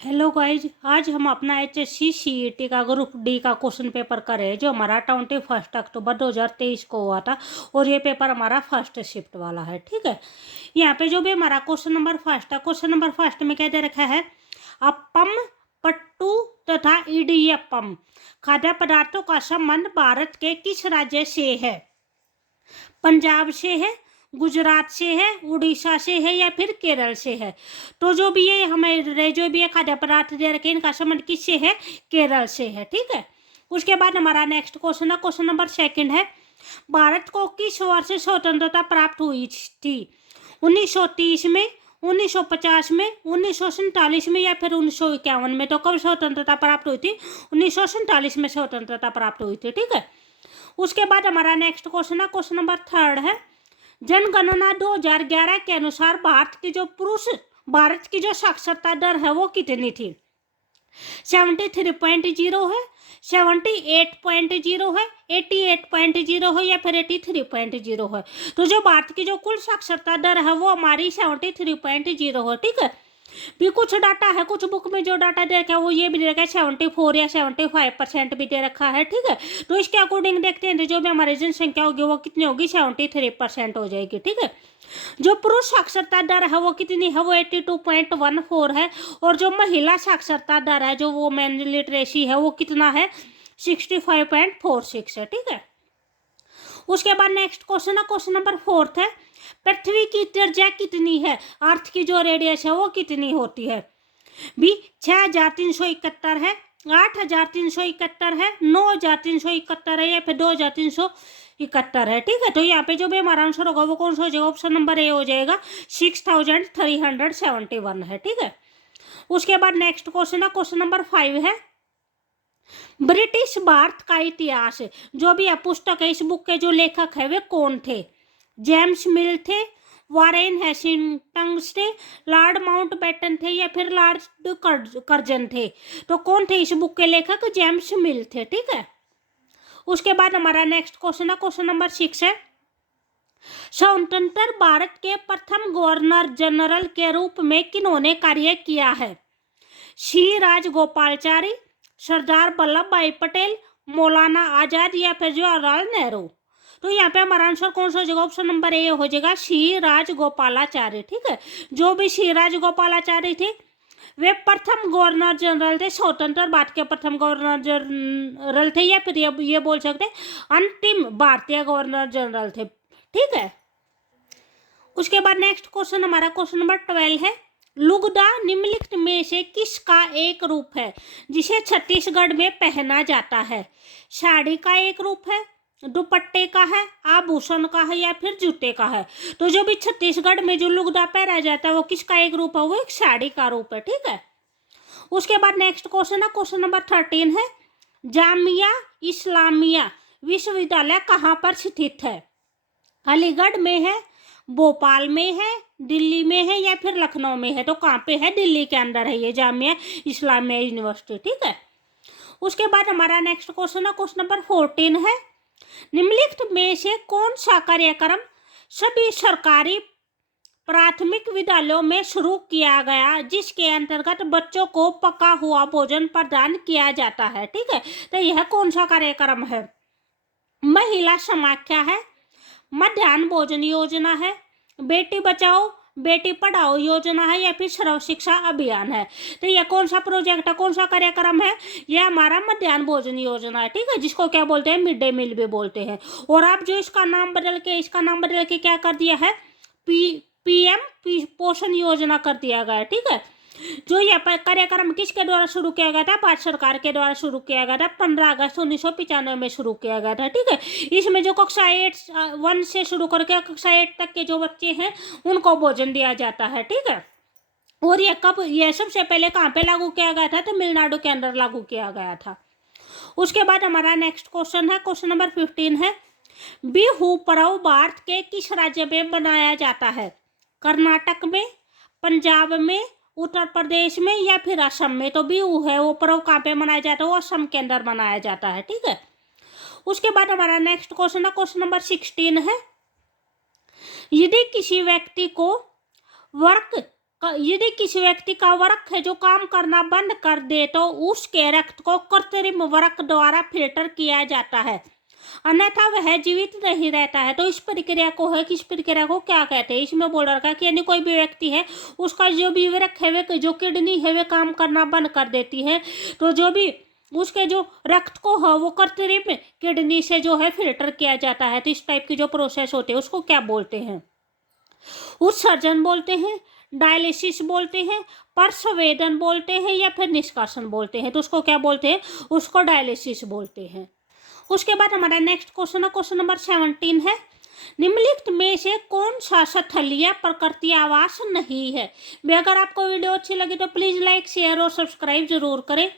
Hello guys, आज हम अपना HSC CET का ग्रुप डी का क्वेश्चन पेपर कर रहे हैं जो हमारा 21 अक्टूबर 2023 को हुआ था। और ये पेपर हमारा फर्स्ट शिफ्ट वाला है। ठीक है, यहाँ पे जो भी हमारा क्वेश्चन नंबर फर्स्ट है, क्वेश्चन नंबर फर्स्ट में क्या दे रखा है, अप्पम, पट्टू तथा इडियप्पम खाद्य पदार्थों का संबंध भारत के किस राज्य से है? पंजाब से है, गुजरात से है, उड़ीसा से है या फिर केरल से है? तो जो भी है हमें जो भी है खाद्य पदार्थ दे रखे इनका संबंध किससे है? केरल से है। ठीक है, उसके बाद हमारा नेक्स्ट क्वेश्चन है, क्वेश्चन नंबर सेकंड है, भारत को किस वर्ष स्वतंत्रता प्राप्त हुई थी? 1930 में, 1950 में, 1947 में या फिर 1951 में? तो कब स्वतंत्रता प्राप्त हुई थी? 1947 में स्वतंत्रता प्राप्त हुई थी। ठीक है, उसके बाद हमारा नेक्स्ट क्वेश्चन है, क्वेश्चन नंबर थर्ड है, जनगणना 2011 के अनुसार भारत की जो साक्षरता दर है वो कितनी थी? 73.0 है, 78.0 है, 88.0 है या फिर 83.0 है? तो जो भारत की जो कुल साक्षरता दर है वो हमारी 73.0 है। ठीक है, भी कुछ डाटा है, कुछ बुक में जो डाटा दे रखा है वो ये भी दे रखा है 74 या 75% भी दे रखा है। ठीक है, तो इसके अकॉर्डिंग देखते हैं जो भी हमारी जनसंख्या होगी वो कितनी होगी? 73% हो जाएगी। ठीक है, जो पुरुष साक्षरता दर है वो कितनी है? वो 82.14 है। और जो महिला साक्षरता दर है, जो वो मेन लिटरेसी है, वो कितना है? 65.46 है। ठीक है, उसके बाद नेक्स्ट क्वेश्चन है, क्वेश्चन नंबर फोर्थ है, पृथ्वी की त्रिज्या कितनी है? अर्थ की जो रेडियस है वो कितनी होती है? भी 6371 है, 8371 है, 9371 है या फिर 2371 है? ठीक है, तो यहाँ पे जो भी हमारा आंसर होगा वो कौन सा हो जाएगा? ऑप्शन नंबर ए हो जाएगा, 6371 है। ठीक है, उसके बाद नेक्स्ट क्वेश्चन है, क्वेश्चन नंबर 5 है, ब्रिटिश भारत का इतिहास, जो भी पुस्तक है इस बुक के जो लेखक है वे कौन थे? जेम्स मिल थे, वारेन हेस्टिंग्स थे, लॉर्ड माउंटबेटन थे या फिर लॉर्ड कर्जन थे? तो कौन थे इस बुक के लेखक? जेम्स मिल थे। ठीक है, उसके बाद हमारा नेक्स्ट क्वेश्चन है, क्वेश्चन नंबर 6 है, स्वतंत्र भारत के प्रथम गवर्नर जनरल के रूप में किन्होंने कार्य किया है? श्री राजगोपालाचारी, सरदार वल्लभ भाई पटेल, मौलाना आजाद या फिर जवाहरलाल नेहरू? तो यहाँ पे हमारा आंसर कौन सा हो जाएगा? ऑप्शन नंबर ए हो जाएगा, श्री राजगोपालाचारी। ठीक है, जो भी श्री राजगोपालाचारी थे वे प्रथम गवर्नर जनरल थे, स्वतंत्र भारत के प्रथम गवर्नर जनरल थे या फिर ये बोल सकते अंतिम भारतीय गवर्नर जनरल थे। ठीक है, उसके बाद नेक्स्ट क्वेश्चन हमारा क्वेश्चन नंबर 12 है, लुगदा निम्नलिखित में से किसका एक रूप है जिसे छत्तीसगढ़ में पहना जाता है? साड़ी का एक रूप है, दुपट्टे का है, आभूषण का है या फिर जूते का है? तो जो भी छत्तीसगढ़ में जो लुगदा पहना जाता है वो किसका एक रूप है? वो एक साड़ी का रूप है। ठीक है, उसके बाद नेक्स्ट क्वेश्चन है, क्वेश्चन नंबर 13 है, जामिया इस्लामिया विश्वविद्यालय कहाँ पर स्थित है? अलीगढ़ में है, भोपाल में है, दिल्ली में है या फिर लखनऊ में है? तो कहाँ पे है? दिल्ली के अंदर है ये जामिया इस्लामिया यूनिवर्सिटी। ठीक है, उसके बाद हमारा नेक्स्ट क्वेश्चन है, क्वेश्चन नंबर 14 है, निम्नलिखित में से कौन सा कार्यक्रम सभी सरकारी प्राथमिक विद्यालयों में शुरू किया गया जिसके अंतर्गत बच्चों को पका हुआ भोजन प्रदान किया जाता है? ठीक है, तो यह कौन सा कार्यक्रम है? महिला समाख्या है, मध्याह्न भोजन योजना है, बेटी बचाओ बेटी पढ़ाओ योजना है या फिर सर्व शिक्षा अभियान है? तो यह कौन सा प्रोजेक्ट है, कौन सा कार्यक्रम है? यह हमारा मध्याह्न भोजन योजना है। ठीक है, जिसको क्या बोलते हैं? मिड डे मील भी बोलते हैं। और आप जो इसका नाम बदल के क्या कर दिया है? पीएम पोषण योजना कर दिया गया है। ठीक है, जो यह कार्यक्रम किसके द्वारा शुरू किया गया था? भारत सरकार के द्वारा शुरू किया गया था, 15 अगस्त 1995 में शुरू किया गया था। ठीक है, इसमें जो कक्षा 1 से शुरू करके कक्षा 8 तक के जो बच्चे हैं उनको भोजन दिया जाता है। ठीक है, और यह सबसे पहले कहाँ पे लागू किया गया था? तमिलनाडु के अंदर लागू किया गया था। उसके बाद हमारा नेक्स्ट क्वेश्चन है, क्वेश्चन नंबर 15 है, बिहू पर्व भारत के किस राज्य में मनाया जाता है? कर्नाटक में, पंजाब में, उत्तर प्रदेश में या फिर असम में? तो बिहू है वो पर्व कहाँ पे मनाया जाता है? वो असम के अंदर मनाया जाता है। ठीक है, उसके बाद हमारा नेक्स्ट क्वेश्चन है, क्वेश्चन नंबर 16 है, यदि किसी व्यक्ति को वर्क यदि किसी व्यक्ति का वृक्क है जो काम करना बंद कर दे तो उसके रक्त को कृत्रिम वृक्क द्वारा फिल्टर किया जाता है, अन्यथा वह जीवित नहीं रहता है। तो इस प्रक्रिया को है, किस प्रक्रिया को क्या कहते हैं? इसमें बोल रखा है कि यानी कोई भी व्यक्ति है, उसका जो भी वृक्क है, वे जो किडनी है, वे काम करना बंद कर देती है, तो जो भी उसके जो रक्त को है वो कृत्रिम किडनी से जो है फिल्टर किया जाता है। तो इस टाइप की जो प्रोसेस होती है उसको क्या बोलते हैं? उत्सर्जन बोलते हैं, डायलिसिस बोलते हैं, परसवेदन बोलते हैं, या फिर निष्कासन बोलते हैं। तो उसको क्या बोलते हैं? उसको डायलिसिस बोलते हैं। उसके बाद हमारा नेक्स्ट क्वेश्चन है, क्वेश्चन नंबर 17 है, निम्नलिखित में से कौन सा स्थलीय प्रकृति आवास नहीं है? भी अगर आपको वीडियो अच्छी लगी तो प्लीज लाइक, शेयर और सब्सक्राइब जरूर करें।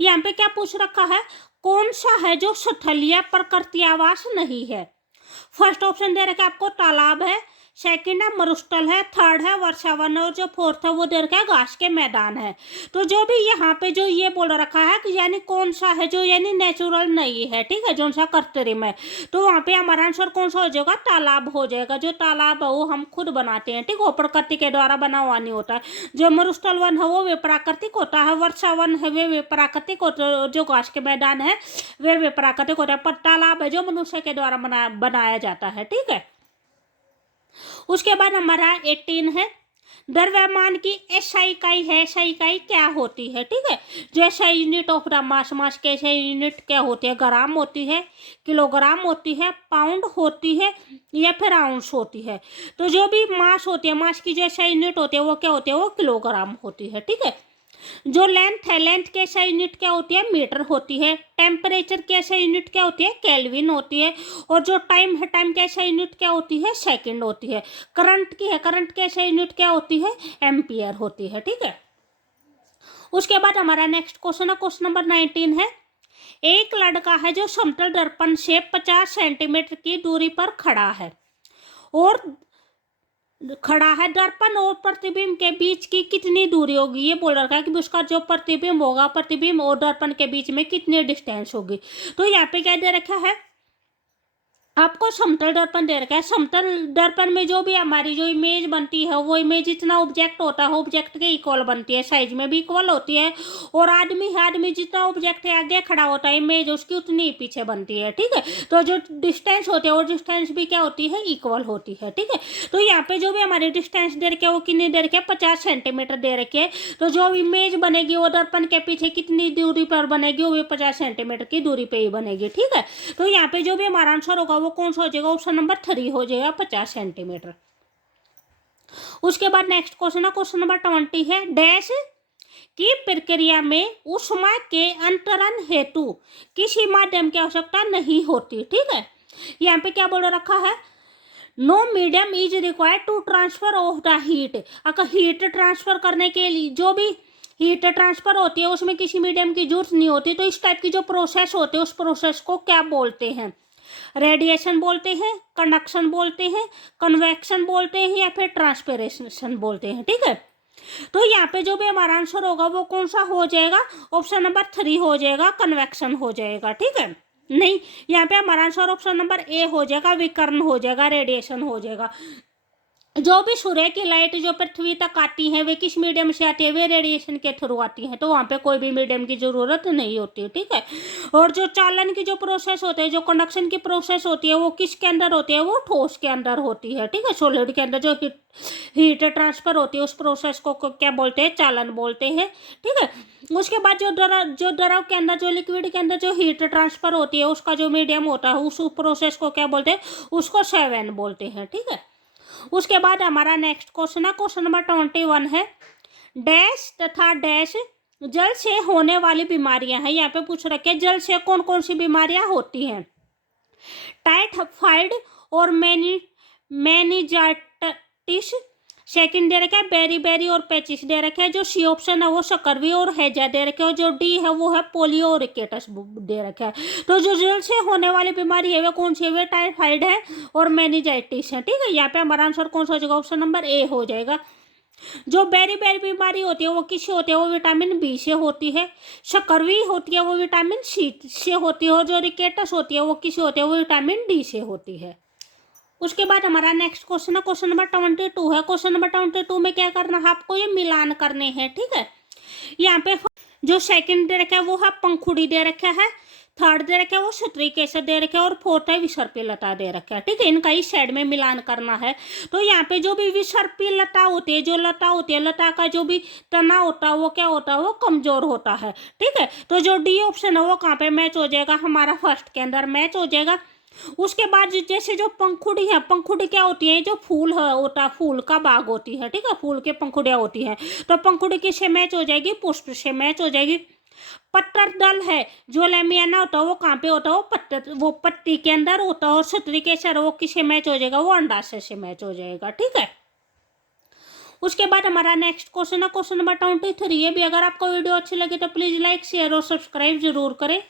यहाँ पे क्या पूछ रखा है? कौन सा है जो स्थलीय प्रकृति आवास नहीं है? फर्स्ट ऑप्शन दे रखा है आपको तालाब है, सेकंड है मरुस्थल है, थर्ड है वर्षावन, और जो फोर्थ है वो दे रखा है घास के मैदान है। तो जो भी यहाँ पे जो ये बोल रखा है कि यानी कौन सा है जो यानी नेचुरल नहीं है, ठीक है, जो सा कृत्रिम है, तो वहाँ पे हमारा आंसर कौन सा हो जाएगा? तालाब हो जाएगा। जो तालाब है वो हम खुद बनाते हैं, ठीक है, प्रकृति के द्वारा बना हुआ नहीं होता है। जो मरुस्थल वन है वो वे प्राकृतिक होता है, वर्षावन है वे प्राकृतिक होता है, जो घास के मैदान है वे प्राकृतिक होता है, पर तालाब है जो मनुष्य के द्वारा बनाया जाता है, ठीक है। उसके बाद हमारा 18 है, द्रव्यमान की एसआई इकाई है, एसआई इकाई क्या होती है? ठीक है, जो SI unit of the mass, mass के एसआई यूनिट क्या होती है? ग्राम होती है, किलोग्राम होती है, पाउंड होती है, या फिर आउंस होती है। तो जो भी मास होती है, मास की जो एसआई यूनिट होती है वो क्या होती है? वो किलोग्राम होती है, ठीक है। जो लेंथ है, लेंथ की एसआई यूनिट क्या होती है? मीटर होती है। टेम्परेचर की एसआई यूनिट क्या होती है? केल्विन होती है। और जो टाइम है, टाइम की एसआई यूनिट क्या होती है? सेकंड होती है। करंट की है, करंट की एसआई यूनिट क्या होती है? एम्पियर होती है, ठीक है। उसके बाद हमारा नेक्स्ट क्वेश्चन है, क्वेश्चन नंबर 19 है, एक लड़का है जो समतल दर्पण से 50 सेंटीमीटर की दूरी पर खड़ा है, दर्पण और प्रतिबिंब के बीच की कितनी दूरी होगी? ये बोल रखा है कि उसका जो प्रतिबिंब होगा, प्रतिबिंब और दर्पण के बीच में कितनी डिस्टेंस होगी। तो यहाँ पे क्या दे रखा है? आपको समतल दर्पण दे रखा है। समतल दर्पण में जो भी हमारी जो इमेज बनती है वो इमेज जितना ऑब्जेक्ट होता है ऑब्जेक्ट के इक्वल बनती है, साइज में भी इक्वल होती है। और आदमी जितना ऑब्जेक्ट है आगे खड़ा होता है इमेज उसकी उतनी ही पीछे बनती है, ठीक है। तो जो डिस्टेंस होती है वो डिस्टेंस भी क्या होती है? इक्वल होती है, ठीक है। तो यहाँ पे जो भी हमारी डिस्टेंस दे रखी है वो कितनी दे रखी है? 50 सेंटीमीटर दे रखी है। तो जो इमेज बनेगी वो दर्पण के पीछे कितनी दूरी पर बनेगी? वो भी 50 सेंटीमीटर की दूरी पे ही बनेगी, ठीक है। तो यहाँ पे जो भी हमारा आंसर होगा वो कौन सा हो जाएगा? ऑप्शन नंबर 3 हो जाएगा, 50 सेंटीमीटर। उसके बाद नेक्स्ट क्वेश्चन है, क्वेश्चन नंबर 20 है, डैश की प्रक्रिया में ऊष्मा के अंतरण हेतु किसी माध्यम की आवश्यकता नहीं होती, ठीक है। यहाँ पे क्या बोल रखा है? No medium is required to transfer of the heat. अगर हीट ट्रांसफर करने के लिए जो भी हीट ट्रांसफर होती है उसमें किसी मीडियम की जरूरत नहीं होती। तो इस टाइप की जो प्रोसेस होती है उस प्रोसेस को क्या बोलते हैं? रेडिएशन बोलते हैं, कंडक्शन बोलते हैं, कन्वेक्शन बोलते हैं, या फिर ट्रांसपिरेशन बोलते हैं, ठीक है। तो यहाँ पे जो भी हमारा आंसर होगा वो कौन सा हो जाएगा? ऑप्शन नंबर 3 हो जाएगा, कन्वेक्शन हो जाएगा, ठीक है। नहीं, यहाँ पे हमारा आंसर ऑप्शन नंबर ए हो जाएगा, विकर्ण हो जाएगा, रेडिएशन हो जाएगा। जो भी सूर्य की लाइट जो पृथ्वी तक आती है वे किस मीडियम से आती है? वे रेडिएशन के थ्रू आती है। तो वहाँ पे कोई भी मीडियम की जरूरत नहीं होती है, ठीक है। और जो चालन की जो प्रोसेस होते हैं, जो कंडक्शन की प्रोसेस होती है वो किसके अंदर होती है? वो ठोस के अंदर होती है, ठीक है। सॉलिड के अंदर जो हीट ट्रांसफर होती है उस प्रोसेस को क्या बोलते हैं? चालन बोलते हैं, ठीक है। उसके बाद जो द्रव के अंदर, जो लिक्विड के अंदर जो हीट ट्रांसफर होती है उसका जो मीडियम होता है उस प्रोसेस को क्या बोलते हैं? उसको सेवन बोलते हैं, ठीक है। उसके बाद हमारा नेक्स्ट क्वेश्चन है, क्वेश्चन नंबर 21 है, डैश तथा डैश जल से होने वाली बीमारियां हैं। यहाँ पे पूछ रखे जल से कौन कौन सी बीमारियां होती हैं? टाइफाइड और मेनिंजाइटिस। सेकंड दे रखा है बेरी और पेचिस दे रखे है। जो सी ऑप्शन है वो सकरवी और हैजा दे रखे है। जो डी है वो है पोलियो और रिकेटस दे रखा है। तो जो जल से होने वाली बीमारी है वो कौन सी है? टाइफाइड है और मेनिंजाइटिस है, ठीक है। यहाँ पे हमारा आंसर कौन सा हो जाएगा? ऑप्शन नंबर ए हो जाएगा। जो बेरी बीमारी होती है वो किससे होती है? वो विटामिन बी से होती है। सकरवी होती है वो विटामिन सी से होती है। और जो रिकेटस होती है वो किससे होती है? वो विटामिन डी से होती है। उसके बाद हमारा नेक्स्ट क्वेश्चन है, क्वेश्चन नंबर 22 है। क्वेश्चन नंबर 22 में क्या करना है आपको, ये मिलान करने हैं, ठीक है। यहाँ पे जो सेकंड दे रखा है वो है पंखुड़ी दे रखा है, थर्ड दे रखा है वो क्षत्रिय केसर दे रखा है, और फोर्थ है विसर्पी लता दे रखा है, ठीक है। इनका इस साइड में मिलान करना है। तो यहाँ पे जो भी विसर्पी लता होती है, जो लता होती है, लता का जो भी तना होता है वो क्या होता है, वो कमजोर होता है, ठीक है। तो जो डी ऑप्शन है वो कहाँ पे मैच हो जाएगा, हमारा फर्स्ट के अंदर मैच हो जाएगा। उसके बाद जैसे जो पंखुड़ी है, पंखुड़ी क्या होती है, जो फूल है होता है, फूल का बाग होती है, ठीक है, फूल के पंखुड़ियाँ होती हैं। तो पंखुड़ी किससे मैच हो जाएगी, पुष्प से मैच हो जाएगी। पत्तर दल है, जो लेमियाना होता है वो कहाँ पे होता है, वो पत्तर, वो पत्ती के अंदर होता है। और क्षत्रिय केसर वो किससे मैच हो जाएगा, वो अंडाशय से मैच हो जाएगा, ठीक है। उसके बाद हमारा नेक्स्ट क्वेश्चन है, क्वेश्चन नंबर 23। ये भी अगर आपको वीडियो अच्छी लगे तो प्लीज लाइक शेयर और सब्सक्राइब जरूर करें।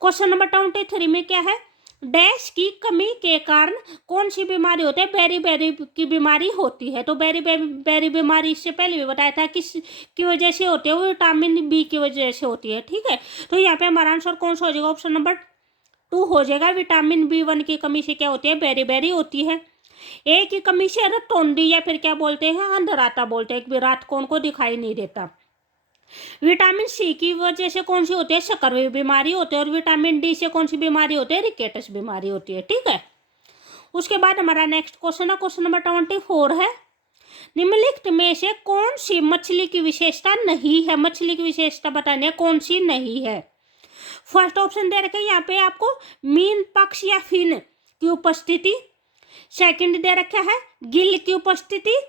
क्वेश्चन नंबर 23 में क्या है, डैश की कमी के कारण कौन सी बीमारी होती है, बेरी बेरी की बीमारी होती है। तो बेरी बेरी बीमारी इससे पहले भी बताया था किस की वजह से होती है, वो विटामिन बी की वजह से होती है, ठीक है। तो यहाँ पे हमारा आंसर कौन सा हो जाएगा, ऑप्शन नंबर 2 हो जाएगा। विटामिन B1 की कमी से क्या होती है, बेरी बेरी होती है। ए की कमी से टोंडी या फिर क्या बोलते हैं, अंधराता बोलते हैं, कि रात को उनको दिखाई नहीं देता। विटामिन सी की वजह से कौन सी होती है, शकरवी बीमारी होती है। और विटामिन डी से कौन सी बीमारी होती है, रिकेटस बीमारी होती है, ठीक है। उसके बाद हमारा नेक्स्ट क्वेश्चन है, क्वेश्चन नंबर 24 है। निम्नलिखित में से कौन सी मछली की विशेषता नहीं है, मछली की विशेषता बतानी है, कौन सी नहीं है। फर्स्ट ऑप्शन दे रखे यहाँ पे आपको मीन पक्ष या फिन की उपस्थिति। सेकंड दे रखा है गिल की उपस्थिति।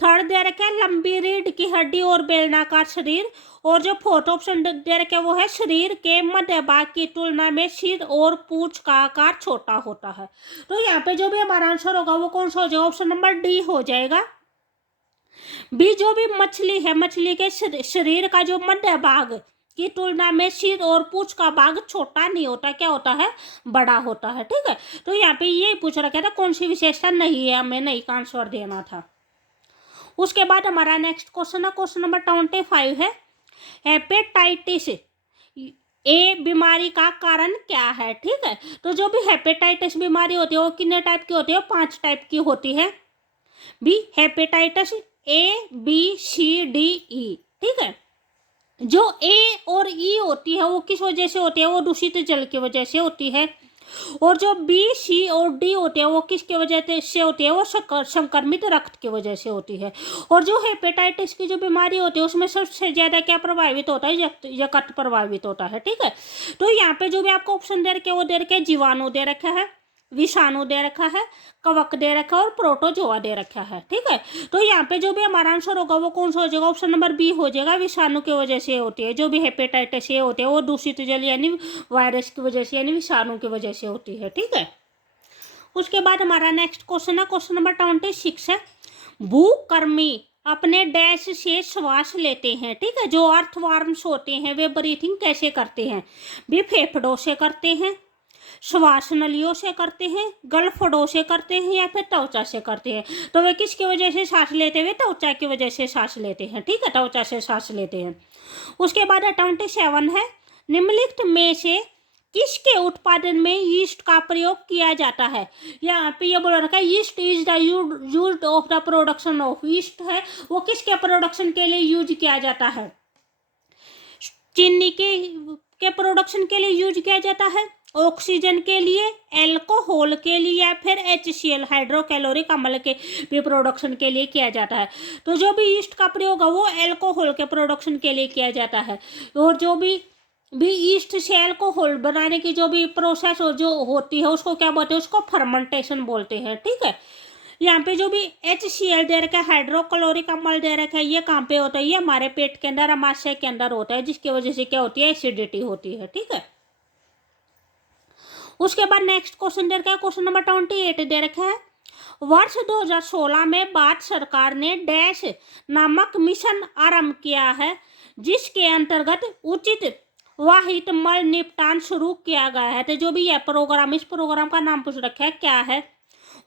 थर्ड दे रखा है लंबी रीढ़ की हड्डी और बेलनाकार शरीर। और जो फोर्थ ऑप्शन दे रखा है वो है शरीर के मध्य भाग की तुलना में सिर और पूंछ का आकार छोटा होता है। तो यहाँ पे जो भी हमारा आंसर होगा वो कौन सा हो जाएगा, ऑप्शन नंबर डी हो जाएगा। बी जो भी मछली है, मछली के शरीर का जो मध्य भाग की तुलना में सिर और पूंछ का भाग छोटा नहीं होता, क्या होता है, बड़ा होता है, ठीक है। तो यहाँ पे ये पूछ रखा था कौन सी विशेषता नहीं है, हमें नहीं का आंसर देना था। उसके बाद हमारा नेक्स्ट क्वेश्चन है, क्वेश्चन नंबर 25 है। हेपेटाइटिस ए बीमारी का कारण क्या है, ठीक है। तो जो भी हेपेटाइटिस बीमारी होती है वो कितने टाइप की होती है, 5 टाइप की होती है। B hepatitis A B C D E, ठीक है। जो ए और ई होती है वो किस वजह से होती है, वो दूषित जल की वजह से होती है। और जो बी सी और डी होते हैं वो किसकी वजह से होती है, वो संक्रमित रक्त की वजह से होती है। और जो हेपेटाइटिस की जो बीमारी होती है उसमें सबसे ज़्यादा क्या प्रभावित होता है, यकृत प्रभावित होता है, ठीक है। तो यहाँ पे जो भी आपको ऑप्शन दे रखे वो दे रखे जीवाणु दे रखा है, विषाणु दे रखा है, कवक दे रखा है और प्रोटोजोआ दे रखा है, ठीक है। तो यहाँ पे जो भी हमारा आंसर होगा वो कौन सा हो जाएगा, ऑप्शन नंबर बी हो जाएगा। विषाणु की वजह से होती है, जो भी हेपेटाइटिस ए होते हैं वो दूषित जल यानी वायरस की वजह से यानी विषाणु की वजह से होती है, ठीक है। उसके बाद हमारा नेक्स्ट क्वेश्चन है, क्वेश्चन नंबर 26 है। भूकर्मी अपने डैश से श्वास लेते हैं, ठीक है। जो अर्थवर्म्स होते हैं वे ब्रीथिंग कैसे करते हैं, भी फेफड़ों से करते हैं, श्वास नलियों से करते हैं, गलफड़ों से करते हैं, या फिर त्वचा से करते हैं। तो वे किसकी वजह से सांस लेते हुए, त्वचा की वजह से सांस लेते हैं, ठीक है, त्वचा से सांस लेते हैं। उसके बाद 27 है। निम्नलिखित में से किसके उत्पादन में यीस्ट का प्रयोग किया जाता है। यहाँ पे ये बोल रखा है yeast is the use of the production of, yeast है वो किसके प्रोडक्शन के लिए यूज किया जाता है, चीनी के प्रोडक्शन के लिए यूज किया जाता है, ऑक्सीजन के लिए, एल्कोहल के लिए, या फिर HCl हाइड्रोक्लोरिक अम्ल के भी प्रोडक्शन के लिए किया जाता है। तो जो भी यीस्ट का प्रयोग है वो एल्कोहल के प्रोडक्शन के लिए किया जाता है। और जो भी यीस्ट से एल्कोहल बनाने की जो भी प्रोसेस जो होती है उसको क्या बोलते हैं, उसको फर्मेंटेशन बोलते हैं, ठीक है। यहाँ पे जो भी HCl दे रखा है हाइड्रोक्लोरिक अम्ल दे रखा है, ये कहाँ पे होता है, ये हमारे पेट के अंदर अमाशय के अंदर होता है, जिसकी वजह से क्या होती है, एसिडिटी होती है, ठीक है। उसके बाद नेक्स्ट क्वेश्चन दे रखा है, क्वेश्चन नंबर 28 दे रखा है। वर्ष 2016 में भारत सरकार ने डैश नामक मिशन आरंभ किया है, जिसके अंतर्गत उचित वाहित मल निपटान शुरू किया गया है। तो जो भी यह प्रोग्राम, इस प्रोग्राम का नाम पूछ रखा है क्या है,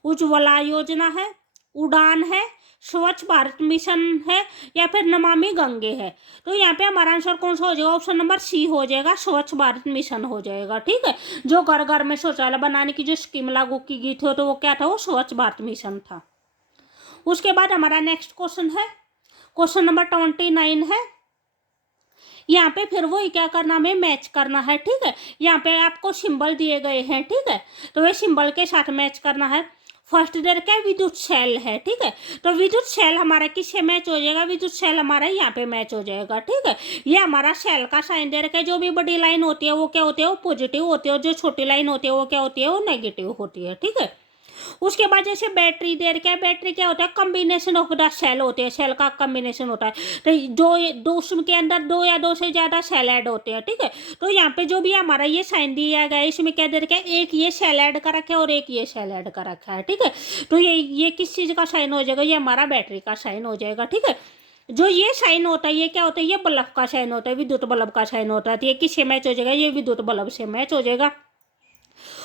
उज्ज्वला योजना है, उड़ान है, स्वच्छ भारत मिशन है या फिर नमामि गंगे है। तो यहाँ पे हमारा आंसर कौन सा हो जाएगा, ऑप्शन नंबर सी हो जाएगा, स्वच्छ भारत मिशन हो जाएगा। ठीक है, जो घर घर में शौचालय बनाने की जो स्कीम लागू की गई थी तो वो क्या था, वो स्वच्छ भारत मिशन था। उसके बाद हमारा नेक्स्ट क्वेश्चन है, क्वेश्चन नंबर 29 है। यहाँ पे फिर वो क्या करना, हमें मैच करना है। ठीक है, यहाँ पे आपको सिंबल दिए गए हैं। ठीक है, तो वे सिंबल के साथ मैच करना है। फर्स्ट इधर क्या विद्युत सेल है। ठीक है, तो विद्युत सेल हमारा किससे मैच हो जाएगा, विद्युत सेल हमारा यहाँ पे मैच हो जाएगा। ठीक है, ये हमारा सेल का साइन दे रखा है। जो भी बड़ी लाइन होती है वो क्या होती है, वो पॉजिटिव होती है, और जो छोटी लाइन होती है वो क्या होती है, वो नेगेटिव होती है। ठीक है, उसके बाद जैसे बैटरी दे रखा है, बैटरी क्या होता है, कम्बिनेशन ऑफ द सेल होते हैं, सेल का कम्बिनेशन होता है। तो जो दो के अंदर दो या दो से ज़्यादा सेल ऐड होते हैं। ठीक है, तो यहाँ पे जो भी हमारा ये साइन दिया गया है, इसमें क्या दे रखा है, एक ये सेल ऐड कर रखा है और एक ये सेल ऐड कर रखा है। ठीक है, तो ये किस चीज़ का साइन हो जाएगा, ये हमारा बैटरी का साइन हो जाएगा। ठीक है, जो ये साइन होता है ये क्या होता है, ये बल्ब का साइन होता है, विद्युत बल्ब का साइन होता है। तो ये किससे मैच हो जाएगा, ये विद्युत बल्ब से मैच हो जाएगा।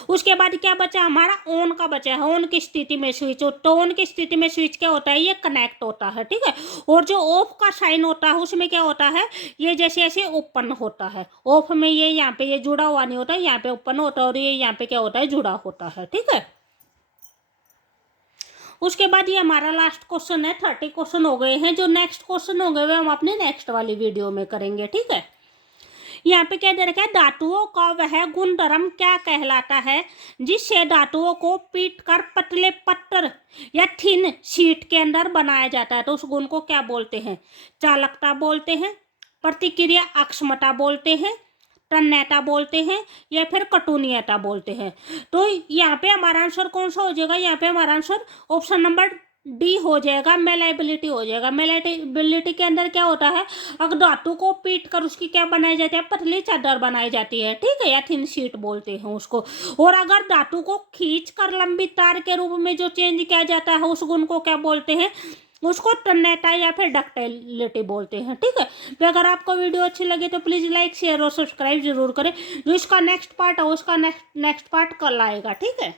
उसके बाद क्या बचा हमारा, ऑन का बचा है। ऑन की स्थिति में स्विच, तो ऑन की स्थिति में स्विच क्या होता है, ये कनेक्ट होता है। ठीक है, और जो ऑफ का साइन होता है उसमें क्या होता है, ये जैसे ऐसे ओपन होता है। ऑफ में ये यहाँ पे ये जुड़ा हुआ नहीं होता, यहाँ पे ओपन होता है, और ये यहाँ पे क्या होता है, जुड़ा होता है। ठीक है, उसके बाद ये हमारा लास्ट क्वेश्चन है। 30 क्वेश्चन हो गए हैं। जो नेक्स्ट क्वेश्चन हो गए वे हम अपने नेक्स्ट वाली वीडियो में करेंगे। ठीक है, यहाँ पे क्या दे रखा है, धातुओं का वह गुणधर्म क्या कहलाता है जिससे धातुओं को पीट कर पतले पत्थर या थिन शीट के अंदर बनाया जाता है। तो उस गुण को क्या बोलते हैं, चालकता बोलते हैं, प्रतिक्रिया अक्षमता बोलते हैं, तन्यता बोलते हैं, या फिर कठोनियता बोलते हैं। तो यहाँ पे हमारा आंसर कौन सा हो जाएगा, यहाँ पे हमारा आंसर ऑप्शन नंबर डी हो जाएगा, मेलाइबिलिटी हो जाएगा। मेलाइबिलिटी के अंदर क्या होता है, अगर धातु को पीट कर उसकी क्या बनाई जाती है, पतली चादर बनाई जाती है। ठीक है, या थिन शीट बोलते हैं उसको। और अगर धातु को खींच कर लंबी तार के रूप में जो चेंज किया जाता है उस गुण को क्या बोलते हैं, उसको तन्यता या फिर डक्टाइलिटी बोलते हैं। ठीक है, तो अगर आपको वीडियो अच्छी लगे तो प्लीज़ लाइक शेयर और सब्सक्राइब जरूर करें। जो इसका नेक्स्ट पार्ट है उसका नेक्स्ट पार्ट कल आएगा। ठीक है।